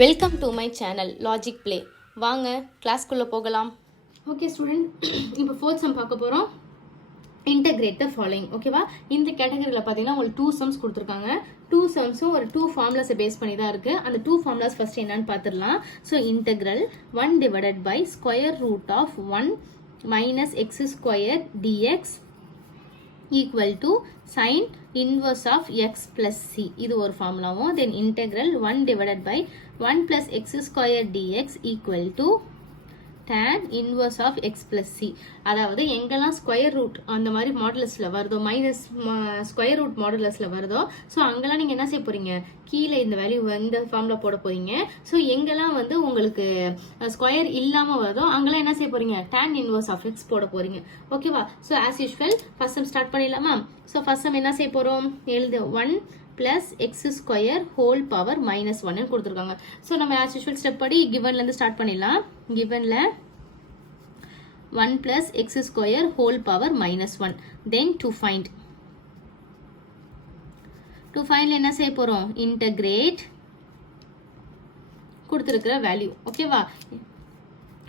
Welcome to my channel logic play. வாங்க கிளாஸ்க்குள்ளே போகலாம். Okay student, இப்போ ஃபோர்த் சம் பார்க்க போகிறோம். Integrate the following. ஓகேவா? இந்த கேட்டகரியில் பார்த்தீங்கன்னா உங்களுக்கு 2 சம்ஸ் கொடுத்துருக்காங்க. 2 சம்ஸும் ஒரு 2 ஃபார்முலாஸை பேஸ் பண்ணி தான் இருக்குது. அந்த 2 ஃபார்முலாஸ் ஃபர்ஸ்ட் என்னன்னு பார்த்துடலாம். So integral 1 divided by square root of 1 minus x square dx equal to sin inverse of x plus c. இது ஒரு ஃபார்முலாவும். then integral 1 divided by 1 plus x square dx equal to tan inverse of x plus c. அதாவது எங்கெல்லாம் square root அந்த மாதிரி மாடுலஸில் வருதோ, minus square root மாடுலஸில் வருதோ, so அங்கெல்லாம் நீங்கள் என்ன செய்ய போகிறீங்க, கீழே இந்த வேல்யூ இந்த ஃபார்முலா போட போகிறீங்க. ஸோ எங்கெல்லாம் வந்து உங்களுக்கு ஸ்கொயர் இல்லாமல் வருதோ அங்கெல்லாம் என்ன செய்ய போகிறீங்க, tan inverse of x போட போகிறீங்க. ஓகேவா? So as usual first sum start பண்ணிடலாமா? ஸோ ஃபர்ஸ்ட் சம் என்ன செய்ய போகிறோம், எழுது 1 plus x square whole power minus 1 கொடுத்துருக்காங்க. ஸோ நம்ம as usual ஸ்டெப் படி கிவன்லேருந்து ஸ்டார்ட் பண்ணிடலாம். கிவனில் 1 plus x square whole power minus 1. then to find என்ன செய்ய போகிறோம், integrate கொடுத்துருக்கிற வேல்யூ. ஓகேவா?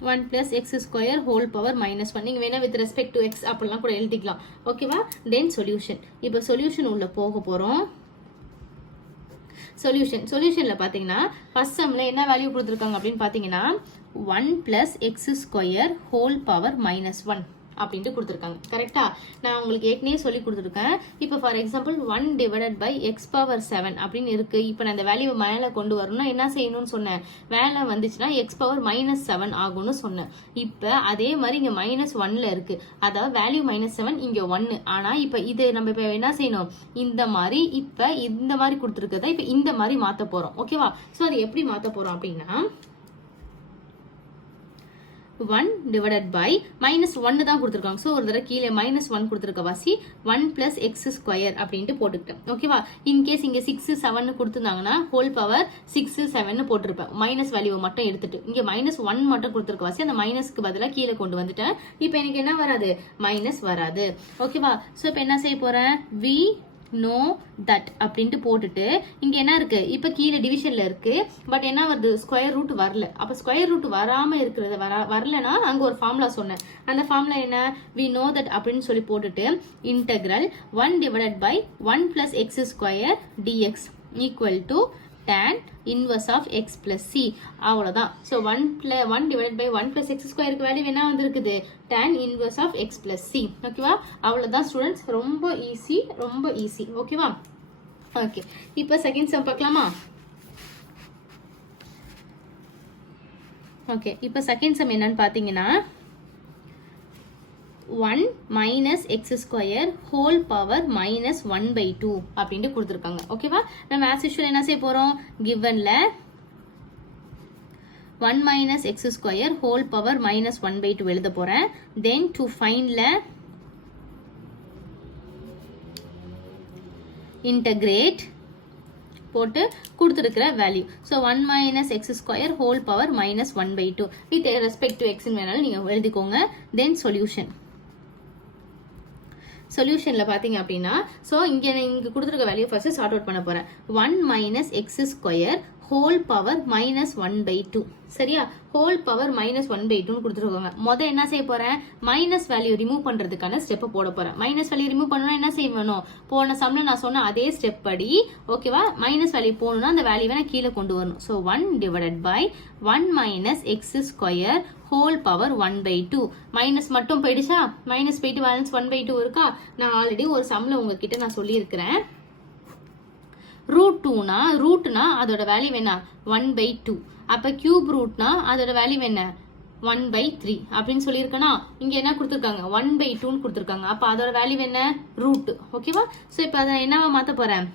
1 plus x square whole power minus 1. நீங்கள் வேணா with respect to x அப்படிலாம் கூட எழுதிக்கலாம். ஓகேவா? then solution. இப்போ சொல்யூஷன் உள்ள போக போகிறோம். சொல்யூஷன்ல பாத்தீங்கன்னா ஃபர்ஸ்ட் சம்ல என்ன வேல்யூ கொடுத்துருக்காங்க அப்படின்னு பாத்தீங்கன்னா 1 plus x square whole power minus 1 அப்படின்ட்டு கொடுத்துருக்காங்க. கரெக்டா? நான் உங்களுக்கு ஏற்கனவே சொல்லி கொடுத்துருக்கேன். இப்போ for example 1 divided by x power 7 அப்படின்னு இருக்கு. இப்போ நான் அந்த வேல்யூ மேலே கொண்டு வரணும்னா என்ன செய்யணும்னு சொன்னேன், மேலே வந்துச்சுன்னா எக்ஸ் பவர் மைனஸ் 7 ஆகும்னு சொன்னேன். இப்போ அதே மாதிரி இங்கே மைனஸ் 1ல இருக்கு, அதாவது வேல்யூ -7 இங்கே 1. ஆனால் இப்போ இது நம்ம இப்போ என்ன செய்யணும், இந்த மாதிரி கொடுத்துருக்கத இப்போ இந்த மாதிரி மாற்ற போறோம். ஓகேவா? ஸோ அது எப்படி மாற்ற போறோம் அப்படின்னா 1 divided by -1 தான் கொடுத்துருக்காங்க. ஸோ ஒரு தடவை கீழே -1 கொடுத்துருக்க வாசி 1 plus x square அப்படின்ட்டு போட்டுக்கிட்டேன். ஓகேவா? இன்கேஸ் இங்கே 6 7 கொடுத்துருந்தாங்கன்னா ஹோல் பவர் 6 7 போட்டிருப்பேன், மைனஸ் வேல்யூவை மட்டும் எடுத்துட்டு. இங்கே -1 மட்டும் கொடுத்துருக்க வாசி அந்த மைனஸ்க்கு பதிலாக கீழே கொண்டு வந்துட்டேன். இப்போ எனக்கு என்ன வராது, மைனஸ் வராது. ஓகேவா? ஸோ இப்போ என்ன செய்ய போறேன், வி நோ தட் அப்படின்ட்டு போட்டுட்டு இங்க என்ன இருக்கு, இப்ப கீழே டிவிஷன்ல இருக்கு, பட் என்ன வருது, ஸ்கொயர் ரூட் வரல. அப்ப ஸ்கொயர் ரூட் வராம இருக்கிறது வரலன்னா அங்க ஒரு ஃபார்முலா சொன்னேன். அந்த ஃபார்முலா என்ன, வி நோ தட் அப்படின்னு சொல்லி போட்டுட்டு integral 1 divided by 1 plus x square dx equal to tan inverse of x plus c. அவ்வளவுதான். So 1 divided by 1 plus x ஸ்கொயருக்கு வேல்யூ என்ன வந்திருக்குது, tan inverse of x plus c. ஓகேவா? அவ்வளவுதான் ஸ்டூடெண்ட்ஸ், ரொம்ப ஈஸி. ஓகேவா? ஓகே, இப்போ செகண்ட் சம் பார்க்கலாமா? ஓகே, இப்போ செகண்ட் சம் என்னன்னு பார்த்தீங்கன்னா 1 minus x square whole power minus 1/2 அப்படின்ட்டு கொடுத்துருக்காங்க. ஓகேவா? நம்ம as usual என்ன செய்ய போறோம், givenல 1 minus x square whole power minus 1/2 எழுத போறேன். then to findல integrate போட்டு கொடுத்துருக்கிற value. So 1 minus x square whole power minus 1/2 with respect to x வேணாலும் நீங்க எழுதிக்கோங்க. then சொல்யூஷன்ல பாத்தீங்க அப்படின்னா, ஸோ இங்க கொடுத்துருக்க வேல்யூ ஃபர்ஸ்ட் சார்ட் அவுட் பண்ண போறேன். 1 minus x square whole power minus 1/2. சரியா? ஹோல் பவர் -1/2 கொடுத்துருக்காங்க. முதல் என்ன செய்ய போறேன், மைனஸ் வேல்யூ ரிமூவ் பண்றதுக்கான ஸ்டெப் போட போறேன். மைனஸ் வேல்யூ ரிமூவ் பண்ணணும் என்ன செய்யணும், போன சம்ல நான் சொன்ன அதே ஸ்டெப் படி. ஓகேவா? மைனஸ் வேல்யூ போகணும்னா அந்த வேல்யூவை நான் கீழே கொண்டு வரணும். So 1 divided by 1 minus x square whole power 1/2. Minus மட்டும் போயிடுச்சா, மைனஸ் போயிட்டு பேலன்ஸ் 1/2 இருக்கா. நான் ஆல்ரெடி ஒரு சம்ல உங்ககிட்ட நான் சொல்லி இருக்கிறேன், ரூட்னா அதோட வேல்யூ என்ன 1/2. அப்ப கியூப் ரூட்னா அதோட வேல்யூ என்ன 1/3 அப்படின்னு சொல்லியிருக்கனா. இங்க என்ன கொடுத்துருக்காங்க, 1/2 கொடுத்துருக்காங்க. அப்ப அதோட வேல்யூ என்ன, ரூட். ஓகேவா? ஸோ இப்போ அதை என்னவா மாத்த போறேன்,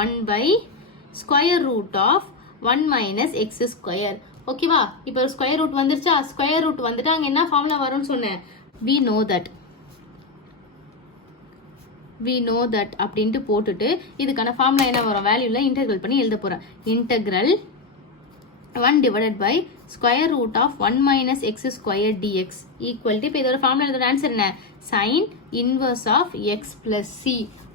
1/square root of 1 minus x square. ஓகேவா? இப்போ ஸ்கொயர் ரூட் வந்துருச்சா, ஸ்கொயர் ரூட் வந்துட்டு அங்க என்ன ஃபார்முலா வரும்னு சொன்னேன், we know that அப்படின்ட்டு போட்டுட்டு இதுக்கான ஃபார்முலா என்ன வரும், வேல்யூல இன்டெகிரல் பண்ணி எழுத போறேன். Integral 1 divided by square root of 1 minus x square dx equal to, இப்போ இதோட ஃபார்முலா, இதோட ஆன்சர் என்ன, sin inverse of x plus c.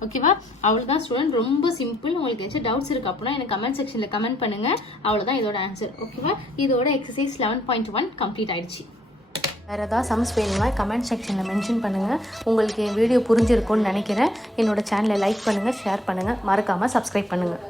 ஓகேவா? அவ்வளோதான் ஸ்டூடெண்ட், ரொம்ப சிம்பிள். உங்களுக்கு ஏதாச்சும் டவுட்ஸ் இருக்குது அப்படின்னா எனக்கு கமெண்ட் செக்ஷனில் கமெண்ட் பண்ணுங்கள். அவ்வளோதான் இதோட ஆன்சர். ஓகேவா? இதோட எக்ஸசைஸ் 11.1 கம்ப்ளீட் ஆயிடுச்சு. வேறு ஏதாவது சம்ஸ் வேணும்னா கமெண்ட் செக்ஷனில் மென்ஷன் பண்ணுங்கள். உங்களுக்கு என் வீடியோ புரிஞ்சிருக்கும்னு நினைக்கிறேன். என்னோடய சேனலை லைக் பண்ணுங்கள், ஷேர் பண்ணுங்கள், மறக்காமல் சப்ஸ்கிரைப் பண்ணுங்கள்.